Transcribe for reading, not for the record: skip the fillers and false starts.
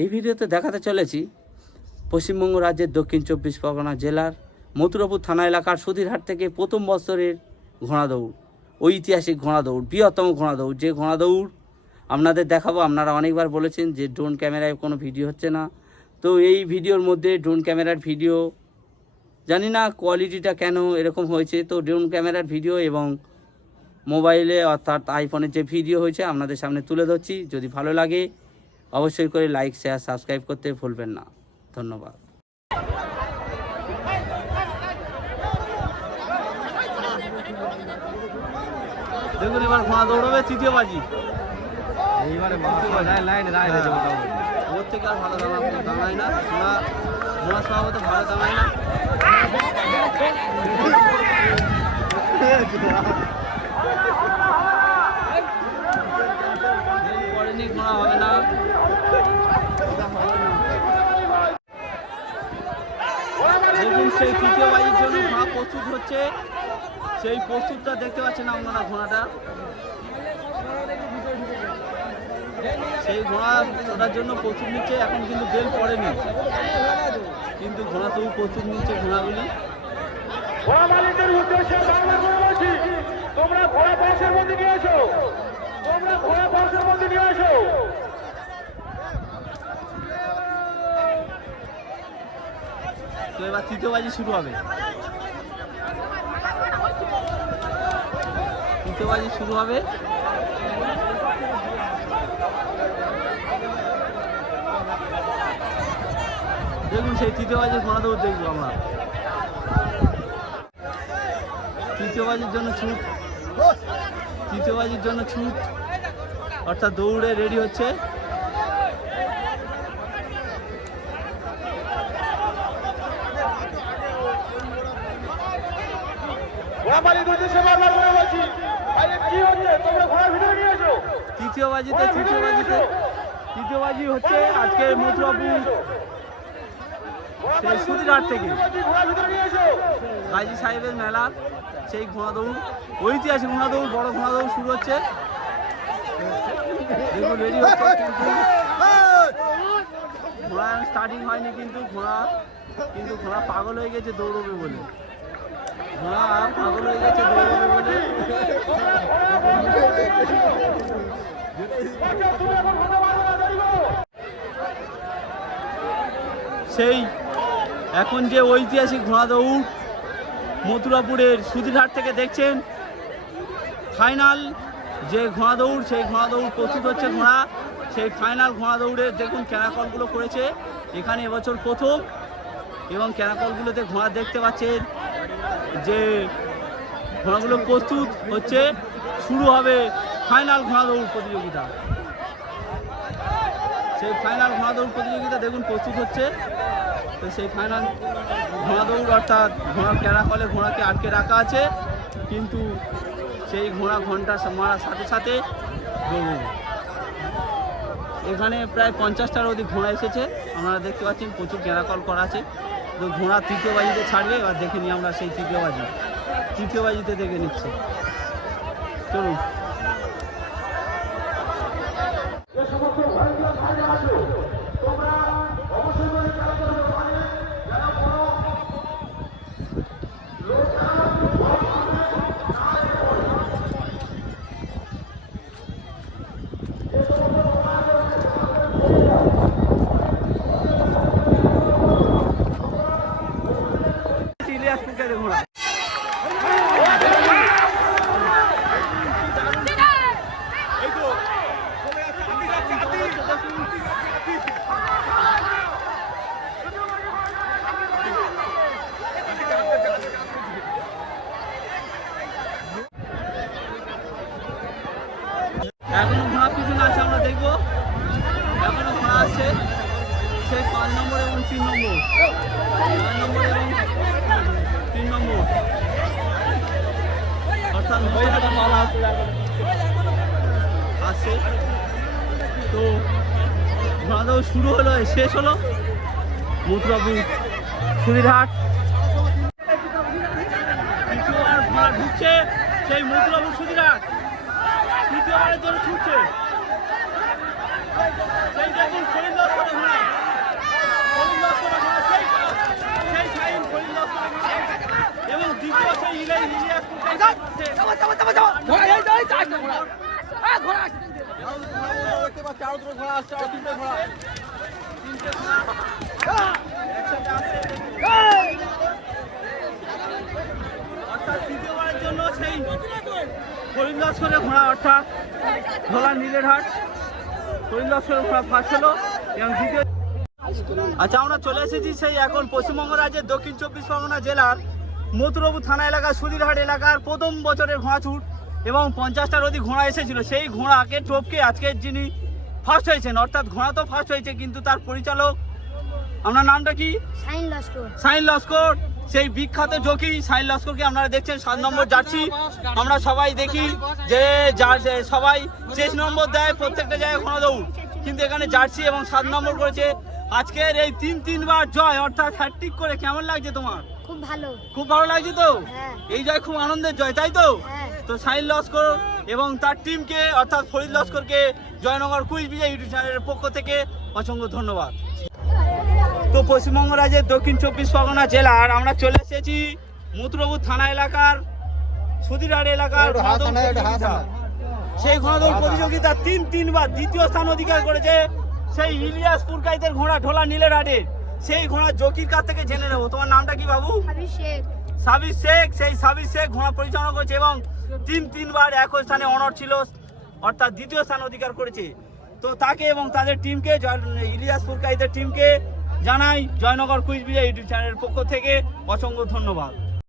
এই ভিডিওতে দেখাতে চলেছি পশ্চিমবঙ্গ রাজ্যের দক্ষিণ 24 পরগনা জেলার মথুরাপুর থানা এলাকার সুধীরহাট থেকে প্রথম বছরের ঘোড়া দৌড়, ঐতিহাসিক ঘোড়া দৌড়, বৃহত্তম ঘোড়া দৌড়। যে ঘোড়া দৌড় আপনাদের দেখাবো। আপনারা অনেকবার বলেছেন যে ড্রোন ক্যামেরায় কোনো ভিডিও হচ্ছে না, তো এই ভিডিওর মধ্যে ড্রোন ক্যামেরার ভিডিও, জানি না কোয়ালিটিটা কেন এরকম হয়েছে, তো ড্রোন ক্যামেরার ভিডিও এবং মোবাইলে অর্থাৎ আইফোনের যে ভিডিও হয়েছে আপনাদের সামনে তুলে ধরছি। যদি ভালো লাগে অবশ্যই করে লাইক, শেয়ার, সাবস্ক্রাইব করতে ভুলবেন না। ধন্যবাদ। দেখুন এবার ঘোড়া দৌড়বে তৃতীয় বাজি। এইবারে ওর থেকে আর ভালো দাঁড়ায় না, ঘোড়া স্বভাবত ভালো দাঁড়ায় না। পড়েনি, ঘোড়া হবে না। দেখুন সেই তৃতীয় বাজির জন্য ঘোড়া প্রস্তুত হচ্ছে, সেই প্রস্তুতটা দেখতে পাচ্ছেন আপনারা। ঘোড়াটা সেই ঘোড়া ওটার জন্য প্রস্তুত নিচ্ছে, এখন কিন্তু বেল পড়েনি, কিন্তু ঘোড়া তবু প্রস্তুত নিচ্ছে ঘোড়াগুলি। ঘোড়া মালিকদের উদ্দেশ্যে বাংলা করে বলছি, তোমরা ঘোড়া বংশের মধ্যে নিয়ে এসো, তোমরা ঘোড়া বংশের মধ্যে নিয়ে এসো। তো এবার তৃতীয় বাজি শুরু হবে, তৃতীয় বাজি শুরু হবে। দেখুন সেই তৃতীয় বাজির ঘোড়া দৌড় দেখবো আমরা। তৃতীয় বাজির জন্য ছুট, তৃতীয় বাজির জন্য ছুট, অর্থাৎ দৌড়ে রেডি হচ্ছে। ঘোড়া মালিকদের উদ্দেশ্যে বাংলা করে বলছি, আরে কি হচ্ছে, তোমরা ঘোড়ার ভিতরে নিয়ে এসো। তৃতীয় বাজিতে তৃতীয় বাজি হচ্ছে আজকে মথুরাপুর সেই সুধীরহাট থেকে ঘোড়ার ভিতরে নিয়ে এসো। গাজী সাহেবের মেলা, সেই ঘোড়া দৌড়, ঐতিহাসিক ঘোড়া দৌড়, বড় ঘোড়া দৌড় শুরু হচ্ছে। দেখুন রেডি হচ্ছে, কিন্তু ঘোড়া স্টার্টিং হয়নি, কিন্তু ঘোড়া পাগল হয়ে গেছে দৌড়বে বলে, ঘোড়া পাগল হয়ে গেছে দৌড়বে বলে। সেই এখন যে ঐতিহাসিক ঘোড়া দৌড় মথুরাপুরের সুধীরহাট থেকে দেখছেন, ফাইনাল যে ঘোড়া দৌড়, সেই ঘোড়া দৌড় প্রস্তুত হচ্ছে ঘোড়া। সেই ফাইনাল ঘোড়া দৌড়ে দেখুন ক্যারাকলগুলো করেছে এখানে এবছর প্রথম, এবং ক্যারাকলগুলোতে ঘোড়া দেখতে পাচ্ছেন যে ঘোড়াগুলো প্রস্তুত হচ্ছে। শুরু হবে ফাইনাল ঘোড়া দৌড় প্রতিযোগিতা। সেই ফাইনাল ঘোড়া দৌড় প্রতিযোগিতা দেখুন প্রস্তুত হচ্ছে। তো সেই ফাইনাল ঘোড়া দৌড় অর্থাৎ ঘোড়ার ক্যারাকলে ঘোড়াকে আটকে রাখা আছে, কিন্তু সেই ঘোড়া ঘন্টা মারার সাথে সাথে দৌড়বে। এখানে প্রায় 50টার অধিক ঘোড়া এসেছে, আপনারা দেখতে পাচ্ছেন প্রচুর ক্যারাকল করা আছে। তো ঘোড়া তৃতীয় বাজিতে ছাড়বে, এবার দেখে নিই আমরা সেই তৃতীয় বাজিতে দেখে নিচ্ছে। চলুন। ঘোড়া এখনো ঘোড়া পিছনে আছে, আমরা দেখবো। এখনো ঘোড়া আছে, সেই 5 নম্বর এবং 3 নম্বর, 5 নম্বর এবং 3 নম্বর, অর্থাৎ আসছে। তো ঘোড়া দৌড় শুরু হলো, শেষ হলো মথুরাপুর সুধীরহাট। তৃতীয়বার ঘোড়া ঢুকছে সেই মথুরাপুর সুধীরহাট, তৃতীয়বারের জন্য ছুটছে। সেই দেখুন ঘোড়া আসছে, আর তিনটে ঘোড়া একসাথে আসছে। অর্থাৎ তৃতীয়বারের জন্য সেই হরিণ লস্করের ঘোড়া অর্থাৎ ধোলার নীলের হাট হরিণ লস্করের ঘোড়া ফার্স্ট হলো এবং দ্বিতীয়। আচ্ছা, আমরা চলে এসেছি সেই এখন পশ্চিমবঙ্গ রাজ্যের দক্ষিণ 24 পরগনা জেলার মথুরাপুর থানা এলাকার সুধীরহাট এলাকার প্রথম বছরের ঘোড়া ছুট এবং 50টার অধিক ঘোড়া এসেছিল। সেই ঘোড়াকে টপকে আজকের যিনি ফার্স্ট হয়েছেন, অর্থাৎ ঘোড়া তো ফার্স্ট হয়েছে কিন্তু তার পরিচালক, আপনার নামটা কি? সাইন লস্কর। সেই বিখ্যাত জকি সাইন লস্করকে আপনারা দেখছেন 7 নম্বর জার্সি। আমরা সবাই দেখি যে সবাই 6 নম্বর দেয় প্রত্যেকটা জায়গায় ঘোড়া দৌড়, কিন্তু এখানে জার্সি এবং 7 নম্বর করেছে। আজকের এই 3বার জয় অর্থাৎ হ্যাটট্রিক করে কেমন লাগছে তোমার? খুব ভালো। খুব ভালো লাগছে তো? হ্যাঁ। এই জয় খুব আনন্দের জয়, তাই তো? হ্যাঁ। তো সাইন লস্কর এবং তার টিমকে অর্থাৎ ফরিদ লস্করকে জয়নগর কুইজ বিজয় ইউটিউব চ্যানেলের পক্ষ থেকে অসংখ্য ধন্যবাদ। তো পশ্চিমবঙ্গ রাজ্যের দক্ষিণ 24 পরগনা জেলার আমরা চলে এসেছি মথুরাপুর থানা এলাকার সুধীরহাট এলাকার ঘোড়াদৌড় প্রতিযোগিতা। সেই ঘোড়াদৌড় প্রতিযোগিতা 3বার দ্বিতীয় স্থান অধিকার করেছে সেই ইলিয়াস পুরকাইতের ঘোড়া ঢোলা নীলের হাটের। সেই ঘোড়া জকির কাছ থেকে জেনে নেবো। তোমার নামটা কি বাবু? সাবির শেখ। সেই সাবির শেখ ঘোড়া পরিচালনা করেছে এবং 3বার একই স্থানে অনর ছিল, অর্থাৎ দ্বিতীয় স্থান অধিকার করেছে। তো তাকে এবং তাদের টিমকে ইলিয়াস পুরকাইতের টিমকে জানাই জয়নগর কুইজ বিজয় ইউটিউব চ্যানেলের পক্ষ থেকে অসংখ্য ধন্যবাদ।